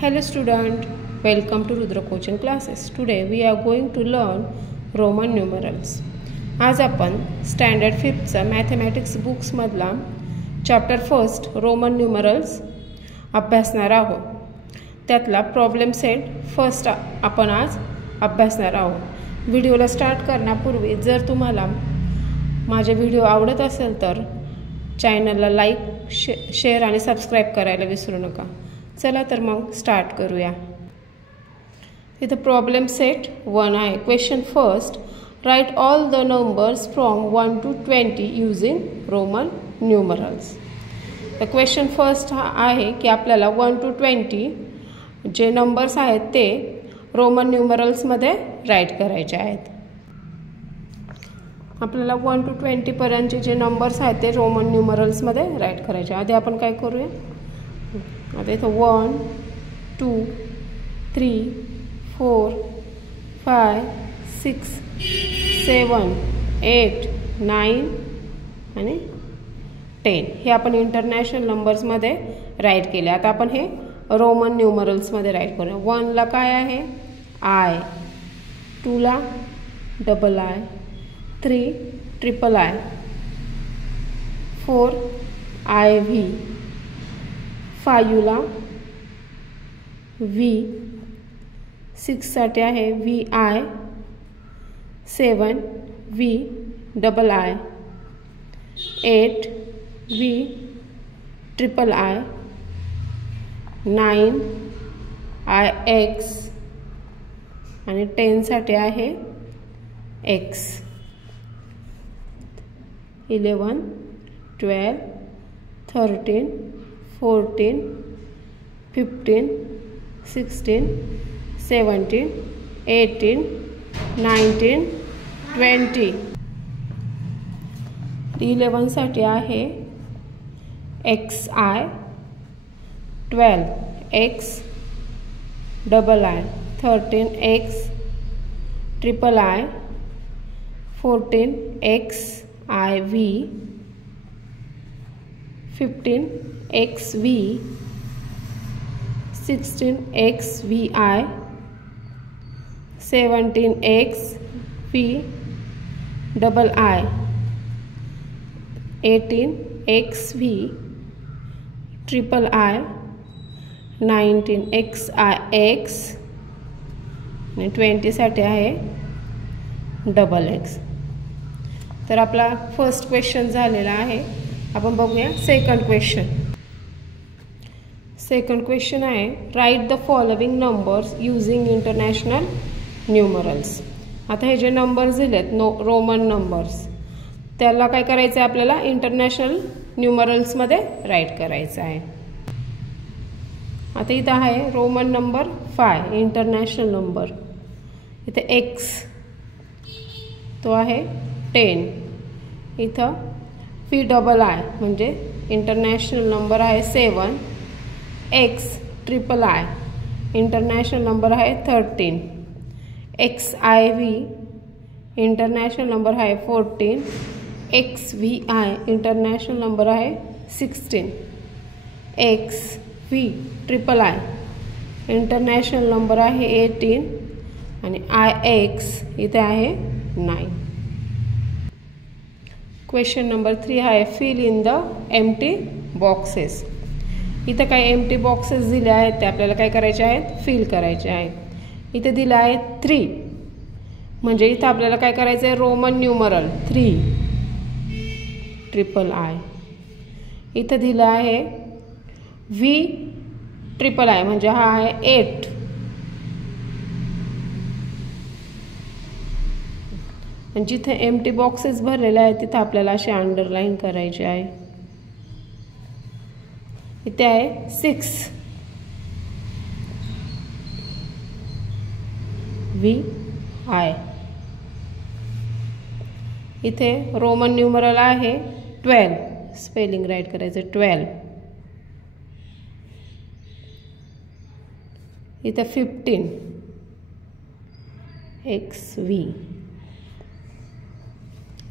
Hello student, welcome to Rudra coaching classes. Today we are going to learn Roman numerals. आज आपण standard 5चा mathematics books मधला chapter 1 Roman numerals अभ्यासणार आहोत. त्यातला problem set first आपण आज अभ्यासणार आहोत. व्हिडिओला स्टार्ट करण्यापूर्वी जर तुम्हाला माझे व्हिडिओ आवडत असेल तर चॅनलला लाईक शेअर आणि सबस्क्राईब करायला विसरू नका. चला तर मग स्टार्ट करूया. इथं प्रॉब्लेम सेट 1 आहे. Question first, write all the numbers from 1 to 20 using roman numerals. तर क्वेश्चन फर्स्ट हा आहे की आपल्याला 1 to 20 जे नंबर्स आहेत ते रोमन न्यूमरल्समध्ये राईट करायचे आहेत. आपल्याला 1 to 20 पर्यंतचे जे नंबर्स आहेत ते रोमन न्यूमरल्समध्ये राईट करायचे. आधी आपण काय करूया, आता इथं 1 2 3 4 5 6 7 8 9 आणि 10 हे आपण इंटरनॅशनल नंबर्समध्ये राईट केले. आता आपण हे रोमन न्यूमरल्समध्ये राईट करूया. 1ला काय आहे आय, 2ला double I, 3 triple I, 4 I V, 5ला व्ही, 6साठी आहे V I, 7 V double I, 8 V triple I, 9 I X आणि 10साठी आहे एक्स. 11 12 13 14 15 16 17 18 19 20. 11साठी आहे X I, 12 x double I, 13 x triple I, 14 X I V, 15 x V, 16 x V I, 17 x V double I, 18 x V triple I, 19 X I X आणि 20साठी आहे double x. तर आपला first question झालेला आहे. आपण बघूया second question. Second question आहे, write the following numbers using international numerals. आता हे जे नंबर्स दिलेत रोमन नंबर्स त्याला काय करायचं आहे, आपल्याला इंटरनॅशनल न्यूमरल्समध्ये राईट करायचं आहे. आता इथं आहे रोमन नंबर 5 इंटरनॅशनल नंबर. इथे एक्स तो आहे 10. इथं व्ही डबल आय म्हणजे इंटरनॅशनल नंबर आहे 7. X triple I international number आहे 13. X I V international number आहे 14. X V I international number आहे 16. X V triple I international number आहे 18 आणि आय एक्स इथे आहे 9. क्वेश्चन नंबर 3 आहे, fill in the empty boxes. इथं काही एम्प्टी बॉक्सेस दिले आहेत ते आपल्याला काय करायचे आहेत, फिल करायचे आहेत. इथे दिलं आहे 3 म्हणजे इथं आपल्याला काय करायचं आहे, रोमन न्यूमरल 3 ट्रिपल आय. इथं दिलं आहे व्ही ट्रिपल आय म्हणजे हा आहे 8. आणि जिथे एम्प्टी बॉक्सेस भरलेले आहेत तिथे आपल्याला असे अंडरलाईन करायचे आहे. इथे आहे 6 व्ही आय. इथे रोमन न्यूमरल आहे 12, स्पेलिंग राईट करायचं 12. इथे 15 एक्स व्ही.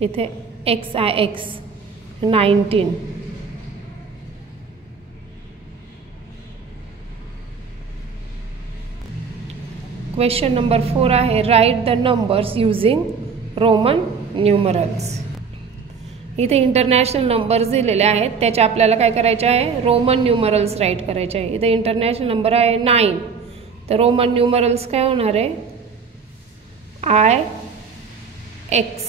इथे X I x 19. Question number 4 आहे, write the numbers using roman numerals. इथे इंटरनॅशनल नंबर्स दिलेले आहेत, त्याचे आपल्याला काय करायचे आहे, रोमन न्यूमरल्स राईट करायचे आहे. इथे इंटरनॅशनल नंबर आहे 9, तर रोमन न्यूमरल्स काय होणार आहे, IX.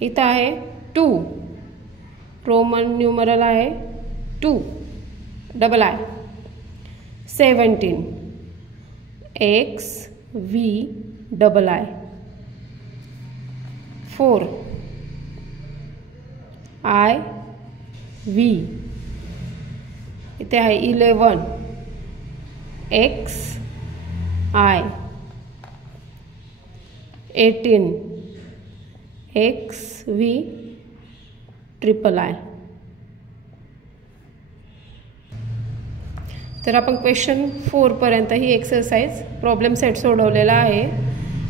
इथं आहे 2, रोमन न्यूमरल आहे 2, double I. 17, XV double I. 4, IV. इथे आहे 11, XI. 18, XV triple I. तर आपण क्वेश्चन 4 पर्यंत ही एक्सरसाइज प्रॉब्लेम सेट सोडवलेला आहे.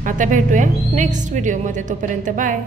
आता भेटूया नेक्स्ट व्हिडिओमध्ये, तोपर्यंत बाय.